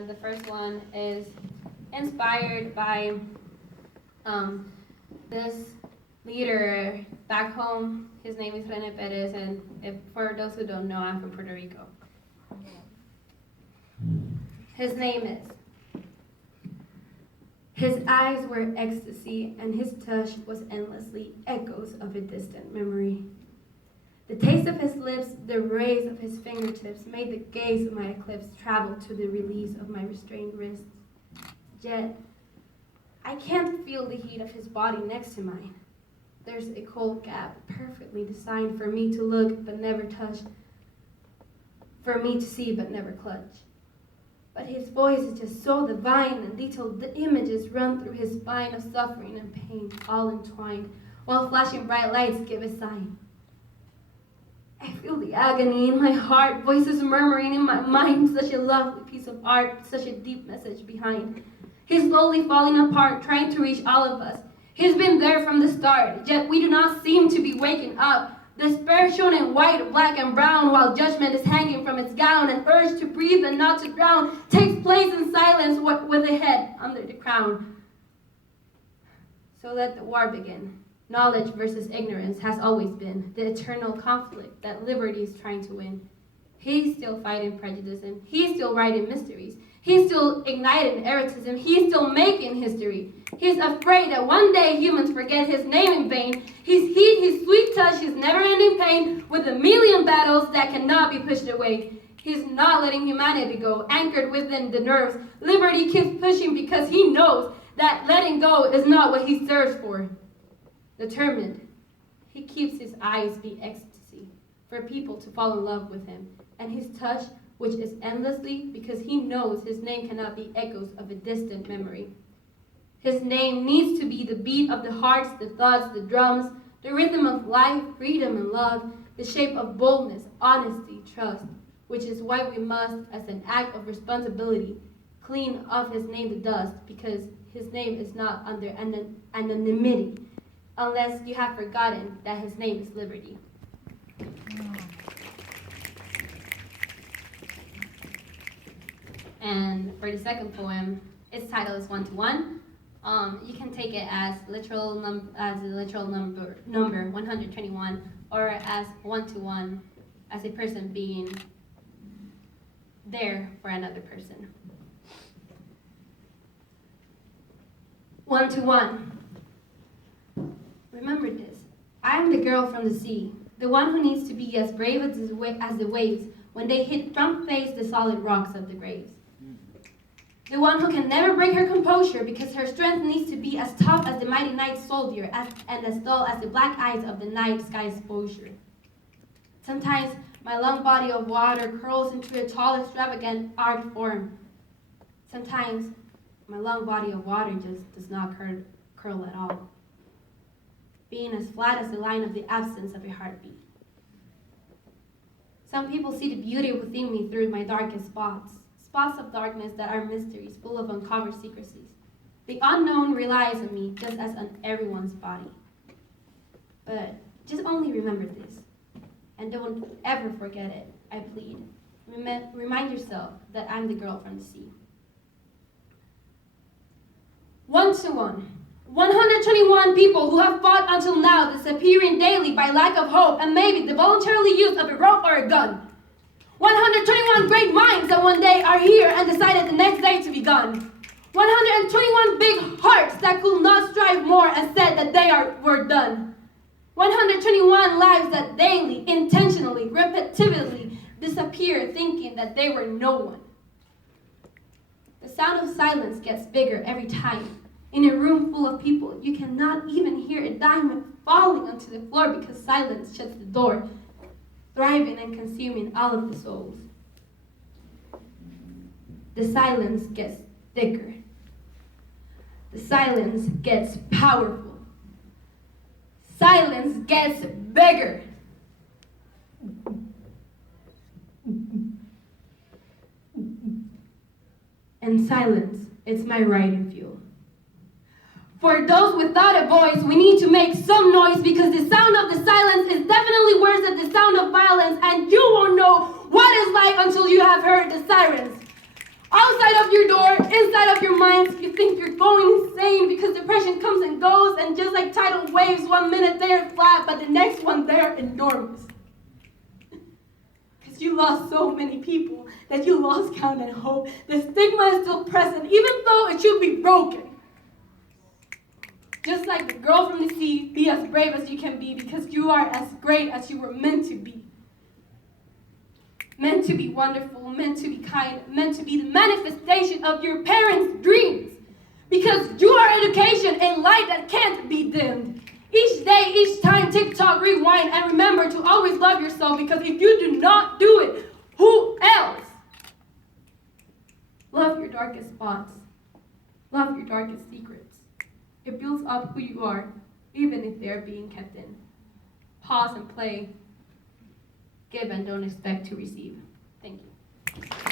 The first one is inspired by this leader back home. His name is Rene Perez, and for those who don't know, I'm from Puerto Rico. His name is: his eyes were ecstasy, and his touch was endlessly echoes of a distant memory. The taste of his lips, the rays of his fingertips, made the gaze of my eclipse travel to the release of my restrained wrists. Yet, I can't feel the heat of his body next to mine. There's a cold gap perfectly designed for me to look but never touch, for me to see but never clutch. But his voice is just so divine, and detailed images run through his spine of suffering and pain, all entwined, while flashing bright lights give a sign. I feel the agony in my heart, voices murmuring in my mind, such a lovely piece of art, such a deep message behind. He's slowly falling apart, trying to reach all of us. He's been there from the start, yet we do not seem to be waking up. Despair shown in white, black, and brown, while judgment is hanging from its gown. An urge to breathe and not to drown takes place in silence with a head under the crown. So let the war begin. Knowledge versus ignorance has always been the eternal conflict that liberty is trying to win. He's still fighting prejudice, and he's still writing mysteries. He's still igniting erotism. He's still making history. He's afraid that one day humans forget his name in vain. His heat, his sweet touch, his never-ending pain, with a million battles that cannot be pushed away. He's not letting humanity go, anchored within the nerves. Liberty keeps pushing because he knows that letting go is not what he serves for. Determined, he keeps his eyes be ecstasy for people to fall in love with him, and his touch, which is endlessly, because he knows his name cannot be echoes of a distant memory. His name needs to be the beat of the hearts, the thoughts, the drums, the rhythm of life, freedom, and love, the shape of boldness, honesty, trust, which is why we must, as an act of responsibility, clean off his name the dust, because his name is not under anonymity, unless you have forgotten that his name is liberty. And for the second poem, its title is 1 to 1. You can take it as a literal number 121, or as 1 to 1, as a person being there for another person. 1 to 1. Remember this. I am the girl from the sea, the one who needs to be as brave as the waves when they hit front face the solid rocks of the graves. The one who can never break her composure because her strength needs to be as tough as the mighty night soldier and as dull as the black eyes of the night sky exposure. Sometimes my long body of water curls into a tall, extravagant art form. Sometimes my long body of water just does not curl at all, being as flat as the line of the absence of a heartbeat. Some people see the beauty within me through my darkest spots of darkness that are mysteries full of uncovered secrecies. The unknown relies on me just as on everyone's body. But just only remember this, and don't ever forget it, I plead. Remind yourself that I'm the girl from the sea. 1 to 1. 121 people who have fought until now, disappearing daily by lack of hope and maybe the voluntarily use of a rope or a gun. 121 great minds that one day are here and decided the next day to be gone. 121 big hearts that could not strive more and said that were done. 121 lives that daily, intentionally, repetitively disappear thinking that they were no one. The sound of silence gets bigger every time. In a room full of people, you cannot even hear a diamond falling onto the floor because silence shuts the door, thriving and consuming all of the souls. The silence gets thicker. The silence gets powerful. Silence gets bigger. And silence, it's my riding fuel. For those without a voice, we need to make some noise because the sound of the silence is definitely worse than the sound of violence, and you won't know what it's like until you have heard the sirens. Outside of your door, inside of your minds, you think you're going insane because depression comes and goes, and just like tidal waves, 1 minute they're flat, but the next one they're enormous. Because you lost so many people that you lost count and hope. The stigma is still present, even though it should be broken. Just like the girl from the sea, be as brave as you can be, because you are as great as you were meant to be. Meant to be wonderful, meant to be kind, meant to be the manifestation of your parents' dreams. Because you are education and light that can't be dimmed. Each day, each time, TikTok, rewind, and remember to always love yourself, because if you do not do it, who else? Love your darkest spots. Love your darkest secrets. It builds up who you are, even if they're being kept in. Pause and play. Give and don't expect to receive. Thank you.